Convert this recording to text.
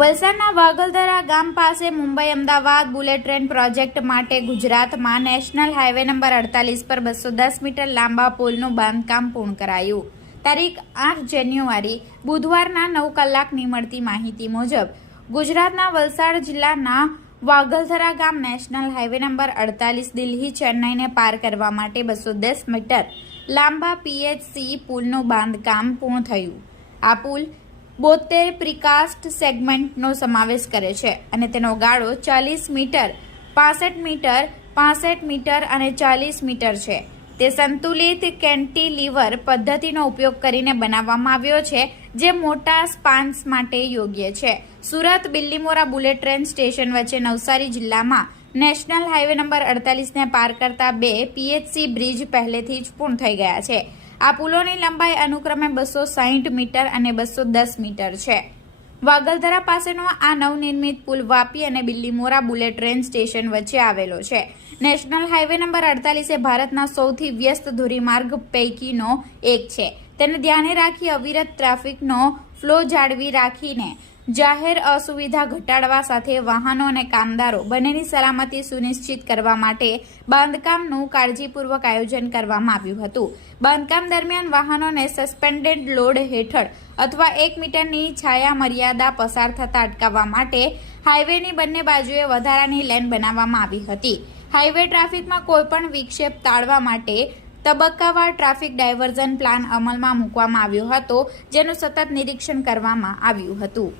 વલસાડના વાગલધરા ગામ પાસે Mumbai Ahmedabad bullet train project માટે ગુજરાતમાં નેશનલ હાઈવે નંબર અડતાલીસ પર બસો દસ મીટર લાંબા પુલનું બાંધકામ પૂર્ણ કરાયું. તારીખ આઠ જાન્યુઆરી, બુધવારના નવ કલાકની મળતી માહિતી મુજબ, ગુજરાતના વલસાડ જિલ્લાના વાગલધરા ગામ નેશનલ હાઈવે નંબર અડતાલીસ, દિલ્હી ચેન્નાઈને પાર કરવા માટે બસો દસ મીટર લાંબા પીએચસી પુલનું બાંધકામ પૂર્ણ થયું. આ પુલ બોતેર પ્રિકાસ્ટ સેગમેન્ટનો સમાવેશ કરે છે અને તેનો ગાળો ચાલીસ મીટર, પાસઠ મીટર પાસઠ મીટર અને ચાલીસ મીટર છે. તે સંતુલિત કેન્ટીલિવર પદ્ધતિનો ઉપયોગ કરીને બનાવવામાં આવ્યો છે, જે મોટા સ્પાન્સ માટે યોગ્ય છે. Surat Bilimora bullet train station વચ્ચે નવસારી જિલ્લામાં નેશનલ હાઈવે નંબર અડતાલીસને પાર કરતા બે પીએચસી બ્રિજ પહેલેથી જ પૂર્ણ થઈ ગયા છે. આ પુલોની લંબાઈ અનુક્રમે બસો સાહીઠ મીટર અને બસો દસ મીટર છે. વાગલધરા પાસેનો આ નવનિર્મિત પુલ વાપી અને બિલ્લીમોરા બુલેટ ટ્રેન સ્ટેશન વચ્ચે આવેલો છે. નેશનલ હાઈવે નંબર અડતાલીસ ભારતના સૌથી વ્યસ્ત ધોરીમાર્ગ પૈકીનો એક છે. તેને ધ્યાને રાખી અવિરત ટ્રાફિકનો ફ્લો જાળવી રાખીને જાહેર અસુવિધા ઘટાડવા સાથે વાહનો અને કામદારો બંનેની સલામતી સુનિશ્ચિત કરવા માટે બાંધકામનું કાળજીપૂર્વક આયોજન કરવામાં આવ્યું હતું. બાંધકામ દરમિયાન વાહનોને સસ્પેન્ડેડ લોડ હેઠળ અથવા એક મીટરની છાયા મર્યાદા પસાર થતા અટકાવવા માટે હાઈવેની બંને બાજુએ વધારાની લેન બનાવવામાં આવી હતી. હાઈવે ટ્રાફિકમાં કોઈપણ વિક્ષેપ ટાળવા માટે તબક્કાવાર ટ્રાફિક ડાયવર્ઝન પ્લાન અમલમાં મૂકવામાં આવ્યો હતો જેનું સતત નિરીક્ષણ કરવામાં આવ્યું હતું.